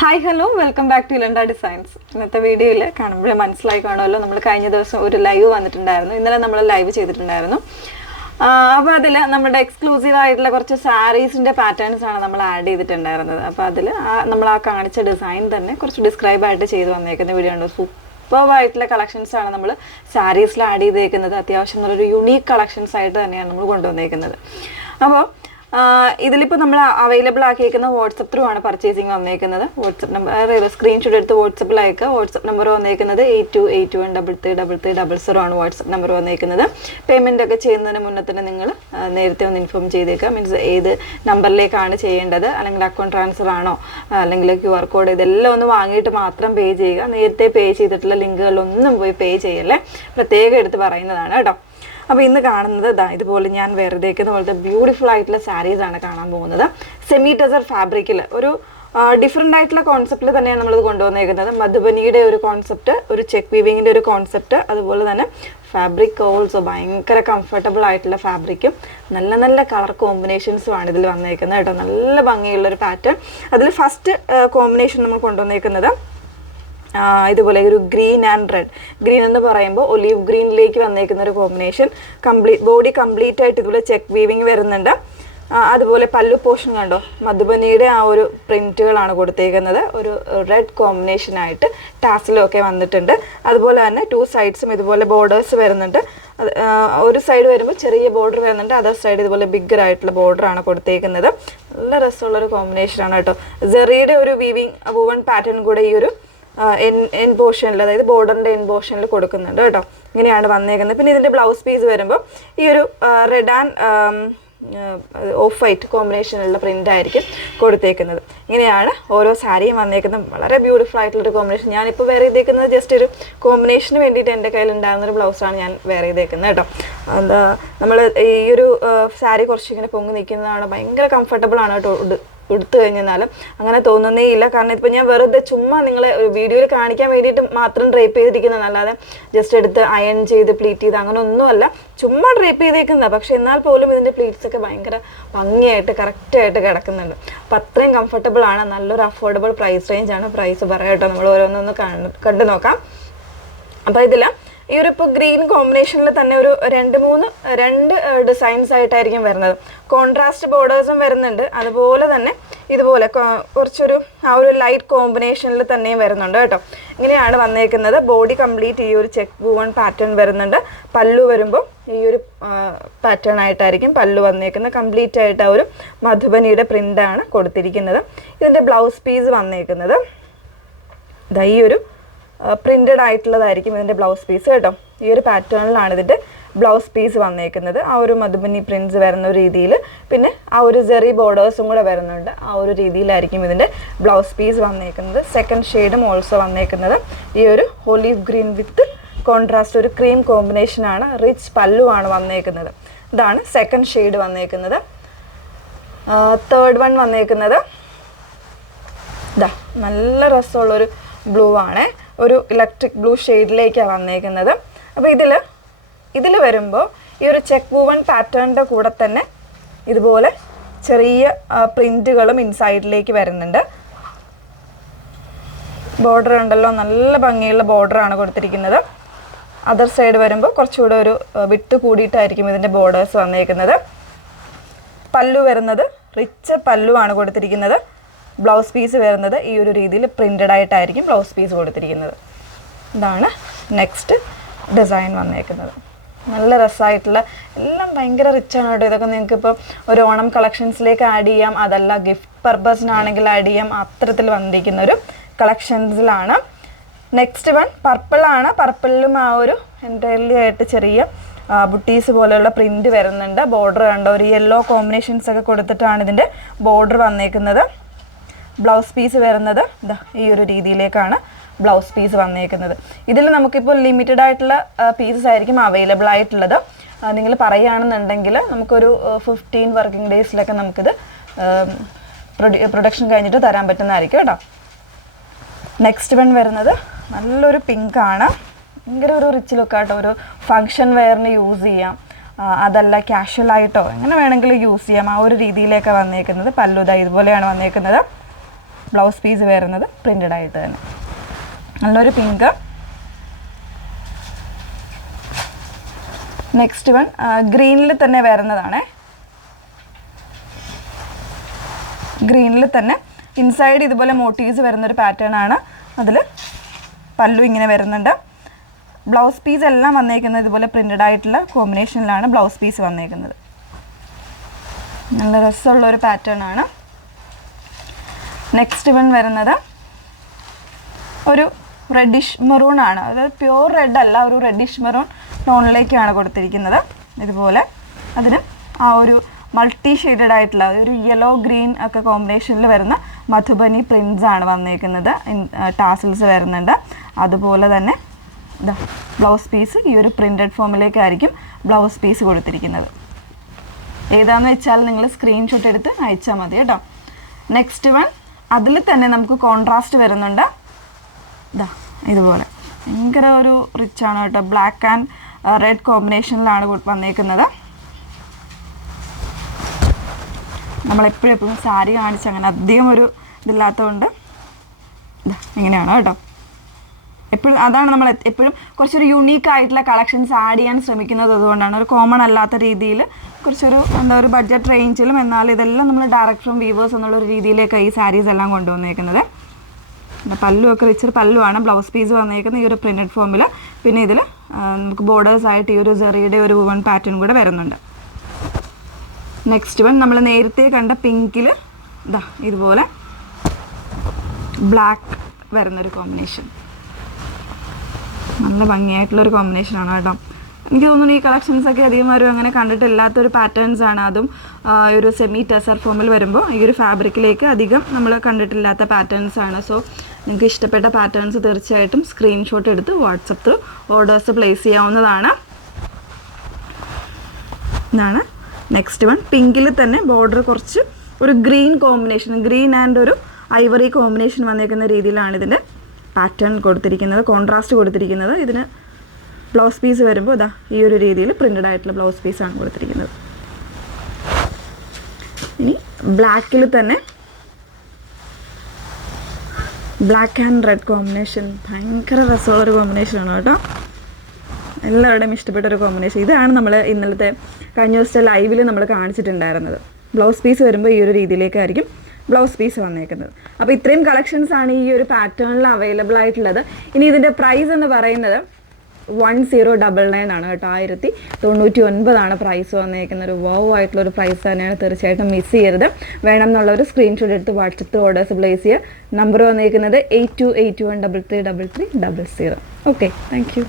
Hi hello welcome back to ഇലണ്ട designs. ഇന്നത്തെ വീഡിയോയിൽ കാണുമ്പോഴേ മനസ്സിലായി കാണുമല്ലോ, നമ്മൾ കഴിഞ്ഞ ദിവസം ഒരു ലൈവ് വന്നിട്ടുണ്ടായിരുന്നു. ഇന്നലെ നമ്മൾ ലൈവ് ചെയ്തിട്ടുണ്ടായിരുന്നു. അപ്പോൾ അതിൽ നമ്മുടെ എക്സ്ക്ലൂസീവ് ആയിട്ടുള്ള കുറച്ച് സാരീസിൻ്റെ പാറ്റേൺസ് ആണ് നമ്മൾ ആഡ് ചെയ്തിട്ടുണ്ടായിരുന്നത്. അപ്പോൾ അതിൽ നമ്മൾ കാണിച്ച ഡിസൈൻ തന്നെ കുറച്ച് ഡിസ്ക്രൈബ് ആയിട്ട് ചെയ്ത് വന്നേക്കുന്ന വീഡിയോ ഉണ്ട്. സൂപ്പർവായിട്ടുള്ള കളക്ഷൻസ് ആണ് നമ്മൾ സാരീസിൽ ആഡ് ചെയ്തേക്കുന്നത്. അത്യാവശ്യം നല്ലൊരു യുണീക്ക് കളക്ഷൻസ് ആയിട്ട് തന്നെയാണ് നമ്മൾ കൊണ്ടുവന്നേക്കുന്നത്. അപ്പോൾ ഇതിലിപ്പോൾ നമ്മൾ അവൈലബിൾ ആക്കിയിരിക്കുന്ന വാട്സപ്പ് ത്രൂ ആണ് പർച്ചേസിങ് വന്നേക്കുന്നത്. വാട്സപ്പ് നമ്പർ സ്ക്രീൻഷോട്ട് എടുത്ത് വാട്സപ്പിൽ അയക്കുക. വാട്സപ്പ് നമ്പർ വന്നേക്കുന്നത് 8281333300 ആണ് വാട്സപ്പ് നമ്പർ വന്നേക്കുന്നത്. പേയ്മെൻ്റ് ഒക്കെ ചെയ്യുന്നതിന് മുന്നേ തന്നെ നിങ്ങൾ നേരത്തെ ഒന്ന് ഇൻഫോം ചെയ്തേക്കുക. മീൻസ് ഏത് നമ്പറിലേക്കാണ് ചെയ്യേണ്ടത്, അല്ലെങ്കിൽ അക്കൗണ്ട് ട്രാൻസ്ഫർ ആണോ, അല്ലെങ്കിൽ QR കോഡ്, ഇതെല്ലാം ഒന്ന് വാങ്ങിയിട്ട് മാത്രം പേ ചെയ്യുക. നേരത്തെ പേ ചെയ്തിട്ടുള്ള ലിങ്കുകളിലൊന്നും പോയി പേ ചെയ്യല്ലേ, പ്രത്യേകം എടുത്ത് പറയുന്നതാണ് കേട്ടോ. അപ്പോൾ ഇന്ന് കാണുന്നത് ഇതുപോലെ ഞാൻ വെറുതേക്കുന്ന പോലത്തെ ബ്യൂട്ടിഫുൾ ആയിട്ടുള്ള സാരീസാണ് കാണാൻ പോകുന്നത്. സെമി ടെസർ ഫാബ്രിക്കിൽ ഒരു ഡിഫറെൻ്റ് ആയിട്ടുള്ള കോൺസെപ്റ്റിൽ തന്നെയാണ് നമ്മളിത് കൊണ്ടുവന്നേക്കുന്നത്. മധുബനിയുടെ ഒരു കോൺസെപ്റ്റ്, ഒരു ചെക്ക് വീവിങ്ങിൻ്റെ ഒരു കോൺസെപ്റ്റ്, അതുപോലെ തന്നെ ഫാബ്രിക് ഓൾസോ ഭയങ്കര കംഫർട്ടബിൾ ആയിട്ടുള്ള ഫാബ്രിക്കും നല്ല നല്ല കളർ കോമ്പിനേഷൻസുമാണ് ഇതിൽ വന്നേക്കുന്നത് കേട്ടോ. നല്ല ഭംഗിയുള്ളൊരു പാറ്റേൺ. അതിൽ ഫസ്റ്റ് കോമ്പിനേഷൻ നമ്മൾ കൊണ്ടുവന്നേക്കുന്നത് ഇതുപോലെ ഒരു ഗ്രീൻ ആൻഡ് റെഡ്. ഗ്രീൻ എന്ന് പറയുമ്പോൾ ഒലീവ് ഗ്രീനിലേക്ക് വന്നേക്കുന്ന ഒരു കോമ്പിനേഷൻ. ബോഡി കംപ്ലീറ്റ് ആയിട്ട് ഇതുപോലെ ചെക്ക് വീവിങ് വരുന്നുണ്ട്. അതുപോലെ പല്ലു പോർഷൻ കണ്ടോ, മധുബനിയുടെ ആ ഒരു പ്രിൻറ്റുകളാണ് കൊടുത്തേക്കുന്നത്. ഒരു റെഡ് കോമ്പിനേഷനായിട്ട് ടാസിലും ഒക്കെ വന്നിട്ടുണ്ട്. അതുപോലെ തന്നെ 2 സൈഡ്സും ഇതുപോലെ ബോർഡേഴ്സ് വരുന്നുണ്ട്. ഒരു സൈഡ് വരുമ്പോൾ ചെറിയ ബോർഡർ വരുന്നുണ്ട്, അതർ സൈഡ് ഇതുപോലെ ബിഗ്ഗർ ആയിട്ടുള്ള ബോർഡറാണ് കൊടുത്തേക്കുന്നത്. നല്ല രസമുള്ളൊരു കോമ്പിനേഷനാണ് കേട്ടോ. സെറിയുടെ ഒരു വൂവൺ പാറ്റേൺ കൂടെ ഈ ഒരു എൻ പോർഷനിൽ, അതായത് ബോർഡറിൻ്റെ എൻ പോർഷനിൽ കൊടുക്കുന്നുണ്ട് കേട്ടോ. ഇങ്ങനെയാണ് വന്നേക്കുന്നത്. പിന്നെ ഇതിൻ്റെ ബ്ലൗസ് പീസ് വരുമ്പോൾ ഈ ഒരു റെഡ് ആൻഡ് ഓഫ് വൈറ്റ് കോമ്പിനേഷനുള്ള പ്രിൻ്റ് ആയിരിക്കും കൊടുത്തേക്കുന്നത്. ഇങ്ങനെയാണ് ഓരോ സാരിയും വന്നേക്കുന്നത്. വളരെ ബ്യൂട്ടിഫുൾ ആയിട്ടുള്ളൊരു കോമ്പിനേഷൻ. ഞാനിപ്പോൾ വെയർ ചെയ്തേക്കുന്നത് ജസ്റ്റ് ഒരു കോമ്പിനേഷന് വേണ്ടിയിട്ട് എൻ്റെ കയ്യിൽ ഉണ്ടാകുന്നൊരു ബ്ലൗസാണ് ഞാൻ വെയർ ചെയ്തേക്കുന്നത് കേട്ടോ. എന്താ നമ്മൾ ഈ ഒരു സാരി കുറച്ചിങ്ങനെ പൊങ്ങി നിൽക്കുന്നതാണ്, ഭയങ്കര കംഫർട്ടബിൾ ആണ് കേട്ടോ. എടുത്തു കഴിഞ്ഞാലും അങ്ങനെ തോന്നുന്നേ ഇല്ല. കാരണം ഇപ്പം ഞാൻ വെറുതെ ചുമ്മാ നിങ്ങളെ വീഡിയോയിൽ കാണിക്കാൻ വേണ്ടിയിട്ട് മാത്രം ഡ്രേപ്പ് ചെയ്തിരിക്കുന്നതല്ലാതെ ജസ്റ്റ് എടുത്ത് അയൺ ചെയ്ത് പ്ലീറ്റ് ചെയ്ത് അങ്ങനെ ഒന്നുമല്ല, ചുമ്മാ ഡ്രേപ്പ് ചെയ്തേക്കുന്നത്. പക്ഷെ എന്നാൽ പോലും ഇതിൻ്റെ പ്ലീറ്റ്സ് ഒക്കെ ഭയങ്കര ഭംഗിയായിട്ട് കറക്റ്റായിട്ട് കിടക്കുന്നുണ്ട്. അപ്പം അത്രയും കംഫർട്ടബിൾ ആണ്. നല്ലൊരു അഫോർഡബിൾ പ്രൈസ് റേഞ്ചാണ്. പ്രൈസ് പറയാം കേട്ടോ, നമ്മൾ ഓരോന്നൊന്ന് കണ്ടു നോക്കാം. അപ്പോൾ ഇതിൽ ഈ ഒരു ഇപ്പോൾ ഗ്രീൻ കോമ്പിനേഷനിൽ തന്നെ ഒരു രണ്ട് ഡിസൈൻസ് ആയിട്ടായിരിക്കും വരുന്നത്. കോൺട്രാസ്റ്റ് ബോർഡേഴ്സും വരുന്നുണ്ട്. അതുപോലെ തന്നെ ഇതുപോലെ കുറച്ചൊരു ആ ഒരു ലൈറ്റ് കോമ്പിനേഷനിൽ തന്നെയും വരുന്നുണ്ട് കേട്ടോ. ഇങ്ങനെയാണ് വന്നേക്കുന്നത്. ബോഡി കംപ്ലീറ്റ് ഈ ഒരു ചെക്ക് വൂവൺ പാറ്റേൺ വരുന്നുണ്ട്. പല്ലു വരുമ്പോൾ ഈ ഒരു പാറ്റേൺ ആയിട്ടായിരിക്കും പല്ലു വന്നേക്കുന്നത്. കംപ്ലീറ്റ് ആയിട്ട് ആ ഒരു മധുബനിയുടെ പ്രിൻ്റാണ് കൊടുത്തിരിക്കുന്നത്. ഇതിൻ്റെ ബ്ലൗസ് പീസ് വന്നേക്കുന്നത് ഈ ഒരു പ്രിൻ്റഡ് ആയിട്ടുള്ളതായിരിക്കും ഇതിൻ്റെ ബ്ലൗസ് പീസ് കേട്ടോ. ഈ ഒരു പാറ്റേണിലാണ് ഇതിൻ്റെ ബ്ലൗസ് പീസ് വന്നേക്കുന്നത്. ആ ഒരു മധുബനി പ്രിൻറ്റ്സ് വരുന്ന ഒരു രീതിയിൽ, പിന്നെ ആ ഒരു സെറി ബോർഡേഴ്സും കൂടെ വരുന്നുണ്ട്. ആ ഒരു രീതിയിലായിരിക്കും ഇതിൻ്റെ ബ്ലൗസ് പീസ് വന്നേക്കുന്നത്. സെക്കൻഡ് ഷെയ്ഡും ഓൾസോ വന്നേക്കുന്നത് ഈ ഒരു ഒലീവ് ഗ്രീൻ വിത്ത് കോൺട്രാസ്റ്റ് ഒരു ക്രീം കോമ്പിനേഷനാണ്. റിച്ച് പല്ലു ആണ് വന്നേക്കുന്നത്. ഇതാണ് സെക്കൻഡ് ഷെയ്ഡ് വന്നേക്കുന്നത്. തേർഡ് വൺ വന്നേക്കുന്നത് നല്ല രസമുള്ളൊരു ബ്ലൂ ആണ്. ഒരു ഇലക്ട്രിക് ബ്ലൂ ഷെയ്ഡിലേക്കാണ് വന്നേക്കുന്നത്. അപ്പോൾ ഇതിൽ വരുമ്പോൾ ഈ ഒരു ചെക്ക് വൂവൺ പാറ്റേണിൻ്റെ കൂടെ തന്നെ ഇതുപോലെ ചെറിയ പ്രിൻറ്റുകളും ഇൻസൈഡിലേക്ക് വരുന്നുണ്ട്. ബോർഡർ ഉണ്ടല്ലോ, നല്ല ഭംഗിയുള്ള ബോർഡറാണ് കൊടുത്തിരിക്കുന്നത്. അതർ സൈഡ് വരുമ്പോൾ കുറച്ചുകൂടെ ഒരു വിട്ട് കൂടിയിട്ടായിരിക്കും ഇതിൻ്റെ ബോർഡേഴ്സ് വന്നേക്കുന്നത്. പല്ലു വരുന്നത് റിച്ച് പല്ലുവാണ് കൊടുത്തിരിക്കുന്നത്. ബ്ലൗസ് പീസ് വരുന്നത് ഈ ഒരു രീതിയിൽ പ്രിൻ്റഡ് ആയിട്ടായിരിക്കും ബ്ലൗസ് പീസ് കൊടുത്തിരിക്കുന്നത്. ഇതാണ് നെക്സ്റ്റ് ഡിസൈൻ വന്നേക്കുന്നത്. നല്ല രസമായിട്ടുള്ള, എല്ലാം ഭയങ്കര റിച്ചാണ് കേട്ടോ. ഇതൊക്കെ നിങ്ങൾക്ക് ഇപ്പോൾ ഒരു ഓണം കളക്ഷൻസിലേക്ക് ആഡ് ചെയ്യാം, അതല്ല ഗിഫ്റ്റ് പർപ്പസിനാണെങ്കിൽ ആഡ് ചെയ്യാം. അത്തരത്തിൽ വന്നിരിക്കുന്ന ഒരു കളക്ഷൻസിലാണ്. Next one പർപ്പിളാണ്. പർപ്പിളിലും ആ ഒരു എൻറ്റയർലി ആയിട്ട് ചെറിയ ബുട്ടീസ് പോലെയുള്ള പ്രിൻറ്റ് വരുന്നുണ്ട്. ബോർഡർ കണ്ട ഒരു യെല്ലോ കോമ്പിനേഷൻസ് ഒക്കെ കൊടുത്തിട്ടാണ് ഇതിൻ്റെ ബോർഡർ വന്നേക്കുന്നത്. ബ്ലൗസ് പീസ് വരുന്നത് ഈ ഒരു രീതിയിലേക്കാണ് ബ്ലൗസ് പീസ് വന്നേക്കുന്നത്. ഇതിൽ നമുക്കിപ്പോൾ ലിമിറ്റഡ് ആയിട്ടുള്ള പീസസ് ആയിരിക്കും അവൈലബിൾ ആയിട്ടുള്ളത്. നിങ്ങൾ പറയുകയാണെന്നുണ്ടെങ്കിൽ നമുക്കൊരു 15 വർക്കിംഗ് ഡേയ്സിലൊക്കെ നമുക്കിത് പ്രൊഡക്ഷൻ കഴിഞ്ഞിട്ട് തരാൻ പറ്റുന്നതായിരിക്കും കേട്ടോ. നെക്സ്റ്റ് വൺ വരുന്നത് നല്ലൊരു പിങ്കാണ്. ഭയങ്കര ഒരു റിച്ച് ലുക്കാട്ടോ. ഒരു ഫങ്ഷൻ വെയറിന് യൂസ് ചെയ്യാം, അതല്ല ക്യാഷ്വൽ ആയിട്ടോ എങ്ങനെ വേണമെങ്കിലും യൂസ് ചെയ്യാം. ആ ഒരു രീതിയിലേക്ക് വന്നേക്കുന്നത്. പല്ലു ഇതുപോലെയാണ് വന്നേക്കുന്നത്. ബ്ലൗസ് പീസ് വരുന്നത് പ്രിൻറ്റഡ് ആയിട്ട് തന്നെ. നല്ലൊരു പിങ്ക്. നെക്സ്റ്റ് വൺ ഗ്രീനിൽ തന്നെ വരുന്നതാണ്. ഗ്രീനിൽ തന്നെ ഇൻസൈഡ് ഇതുപോലെ മോട്ടീവ്സ് വരുന്നൊരു പാറ്റേൺ ആണ്. അതിൽ പല്ലു ഇങ്ങനെ വരുന്നുണ്ട്. ബ്ലൗസ് പീസ് എല്ലാം വന്നേക്കുന്നത് ഇതുപോലെ പ്രിൻറ്റഡ് ആയിട്ടുള്ള കോമ്പിനേഷനിലാണ് ബ്ലൗസ് പീസ് വന്നേക്കുന്നത്. നല്ല രസമുള്ളൊരു പാറ്റേൺ ആണ്. നെക്സ്റ്റ് വൺ വരുന്നത് ഒരു റെഡിഷ് മെറൂൺ ആണ്. അതായത് പ്യുവർ റെഡ് അല്ല, ഒരു റെഡിഷ് മെറൂൺ ടോണിലേക്കാണ് കൊടുത്തിരിക്കുന്നത്. ഇതുപോലെ അതിന് ആ ഒരു മൾട്ടി ഷെയ്ഡഡ് ആയിട്ടുള്ള ഒരു യെല്ലോ ഗ്രീൻ ഒക്കെ കോമ്പിനേഷനിൽ വരുന്ന മധുബനി പ്രിൻസ് ആണ് വന്നേക്കുന്നത്. ടാസിൽസ് വരുന്നുണ്ട്. അതുപോലെ തന്നെ ഇതാ ബ്ലൗസ് പീസ് ഈ ഒരു പ്രിൻറ്റഡ് ഫോമിലേക്കായിരിക്കും ബ്ലൗസ് പീസ് കൊടുത്തിരിക്കുന്നത്. ഏതാണെന്ന് വെച്ചാൽ നിങ്ങൾ സ്ക്രീൻഷോട്ട് എടുത്ത് അയച്ചാൽ മതി കേട്ടോ. നെക്സ്റ്റ് വൺ അതിൽ തന്നെ നമുക്ക് കോൺട്രാസ്റ്റ് വരുന്നുണ്ട്. ഇതാ ഇതുപോലെ ഭയങ്കര ഒരു റിച്ച് ആണ് കേട്ടോ. ബ്ലാക്ക് ആൻഡ് റെഡ് കോമ്പിനേഷനിലാണ് വന്നേക്കുന്നത്. നമ്മളെപ്പോഴും സാരി കാണിച്ച് അങ്ങനെ അധികം ഒരു ഇതില്ലാത്തതുകൊണ്ട് ഇങ്ങനെയാണ് കേട്ടോ. എപ്പോഴും അതാണ് നമ്മൾ എപ്പോഴും കുറച്ചൊരു യുണീക്ക് ആയിട്ടുള്ള കളക്ഷൻസ് ആഡ് ചെയ്യാൻ ശ്രമിക്കുന്നത്. അതുകൊണ്ടാണ് ഒരു കോമൺ അല്ലാത്ത രീതിയിൽ കുറച്ചൊരു ഒരു ബഡ്ജറ്റ് റേഞ്ചിലും എന്നാൽ ഇതെല്ലാം നമ്മൾ ഡയറക്റ്റ് ഫ്രം വീവേഴ്സ് എന്നുള്ളൊരു രീതിയിലേക്ക് ഈ സാരീസ് എല്ലാം കൊണ്ടുവന്നേക്കുന്നത്. പല്ലുമൊക്കെ റിച്ചർ പല്ലുവാണ്. ബ്ലൗസ് പീസ് വന്നേക്കുന്നത് ഈ ഒരു പ്രിൻറ്റഡ് ഫോമിൽ. പിന്നെ ഇതിൽ നമുക്ക് ബോർഡേഴ്സായിട്ട് ഈ ഒരു ജെറിയുടെ ഒരു വുവൺ പാറ്റേൺ കൂടെ വരുന്നുണ്ട്. നെക്സ്റ്റ് വൺ നമ്മൾ നേരത്തെ കണ്ട പിങ്കിൽ ഇതാ ഇതുപോലെ ബ്ലാക്ക് വരുന്നൊരു കോമ്പിനേഷൻ. നല്ല ഭംഗിയായിട്ടുള്ളൊരു കോമ്പിനേഷനാണ് കേട്ടോ. എനിക്ക് തോന്നുന്നു ഈ കളക്ഷൻസൊക്കെ അധികം ആരും അങ്ങനെ കണ്ടിട്ടില്ലാത്തൊരു പാറ്റേൺസ് ആണ്. അതും ഒരു സെമി ടെസർ ഫോമിൽ വരുമ്പോൾ ഈ ഒരു ഫാബ്രിക്കിലേക്ക് അധികം നമ്മൾ കണ്ടിട്ടില്ലാത്ത പാറ്റേൺസ് ആണ്. സോ നിങ്ങൾക്ക് ഇഷ്ടപ്പെട്ട പാറ്റേൺസ് തീർച്ചയായിട്ടും സ്ക്രീൻഷോട്ട് എടുത്ത് വാട്സപ്പ് ഓർഡേഴ്സ് പ്ലേസ് ചെയ്യാവുന്നതാണ്. ഇതാണ് നെക്സ്റ്റ് വൺ. പിങ്കിൽ തന്നെ ബോർഡർ കുറച്ച് ഒരു ഗ്രീൻ കോമ്പിനേഷൻ, ഗ്രീൻ ആൻഡ് ഒരു ഐവറി കോമ്പിനേഷൻ വന്നേക്കുന്ന രീതിയിലാണ് ഇതിൻ്റെ പാറ്റേൺ കൊടുത്തിരിക്കുന്നത്, കോൺട്രാസ്റ്റ് കൊടുത്തിരിക്കുന്നത്. ഇതിന് ബ്ലൗസ് പീസ് വരുമ്പോൾ ഇതാ ഈ ഒരു രീതിയിൽ പ്രിൻറ്റഡ് ആയിട്ടുള്ള ബ്ലൗസ് പീസാണ് കൊടുത്തിരിക്കുന്നത്. ഇനി ബ്ലാക്കിൽ തന്നെ ബ്ലാക്ക് ആൻഡ് റെഡ് കോമ്പിനേഷൻ ഭയങ്കര രസമുള്ളൊരു കോമ്പിനേഷനാണ് കേട്ടോ. എല്ലാവരുടെയും ഇഷ്ടപ്പെട്ടൊരു കോമ്പിനേഷൻ. ഇതാണ് നമ്മൾ ഇന്നലത്തെ കഴിഞ്ഞ ദിവസത്തെ ലൈവിൽ നമ്മൾ കാണിച്ചിട്ടുണ്ടായിരുന്നത്. ബ്ലൗസ് പീസ് വരുമ്പോൾ ഈ ഒരു രീതിയിലേക്കായിരിക്കും ബ്ലൗസ് പീസ് വന്നേക്കുന്നത്. അപ്പോൾ ഇത്രയും കളക്ഷൻസ് ആണ് ഈ ഒരു പാറ്റേണിൽ അവൈലബിൾ ആയിട്ടുള്ളത്. ഇനി ഇതിൻ്റെ പ്രൈസ് എന്ന് പറയുന്നത് 1099 ആണ് കേട്ടോ. 1099 പ്രൈസ് വന്നേക്കുന്ന ഒരു വൗ ആയിട്ടുള്ളൊരു പ്രൈസ് തന്നെയാണ്. തീർച്ചയായിട്ടും മിസ് ചെയ്യരുത്. വേണം എന്നുള്ളൊരു സ്ക്രീൻഷോട്ട് എടുത്ത് വാട്സപ്പ് ഓർഡേഴ്സ് പ്ലേസ് ചെയ്യുക. നമ്പർ വന്നേക്കുന്നത് 8281333300. Okay, thank you.